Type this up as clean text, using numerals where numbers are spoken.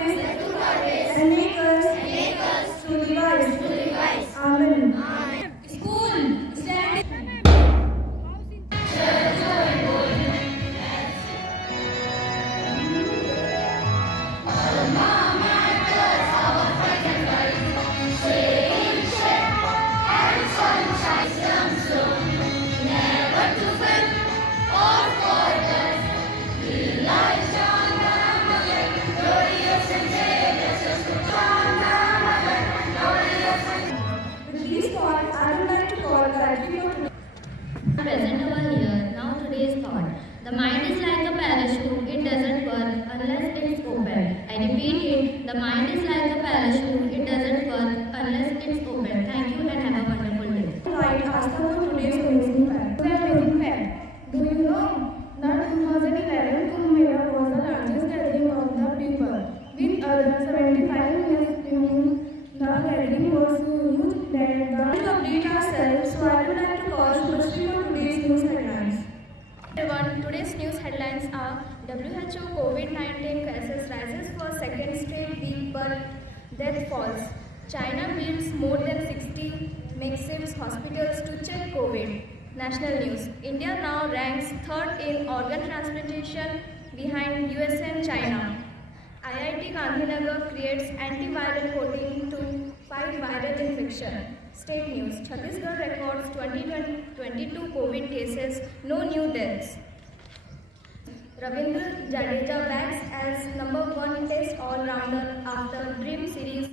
and make us to revise. Amen. School, stand. With this thought, I would like to call the activity for today. Present over here. Now today's thought. The mind is like a parachute. It doesn't work unless it's open. I repeat it. The mind is like a parachute. It doesn't work unless it's open. Thank you and have a wonderful day. Right, ask for today's amazing fact. The amazing fact. Do you know that 2011 Kumbh Mela was the largest gathering of the people, with over 75 million people. The gathering was so huge that To update ourselves, so I would like to call Shubhashri for today's news headlines. Everyone, today's news headlines are WHO COVID-19 cases rises for second straight week but death falls. China builds more than 60 makeshift hospitals to check COVID. National news. India now ranks third in organ transplantation behind USA and China. IIT Gandhinagar creates antiviral coating to fight viral infection. State news. Chhattisgarh records 2022 COVID cases, no new deaths. Ravindra Jadeja backs as #1 Test all-rounder after Dream Series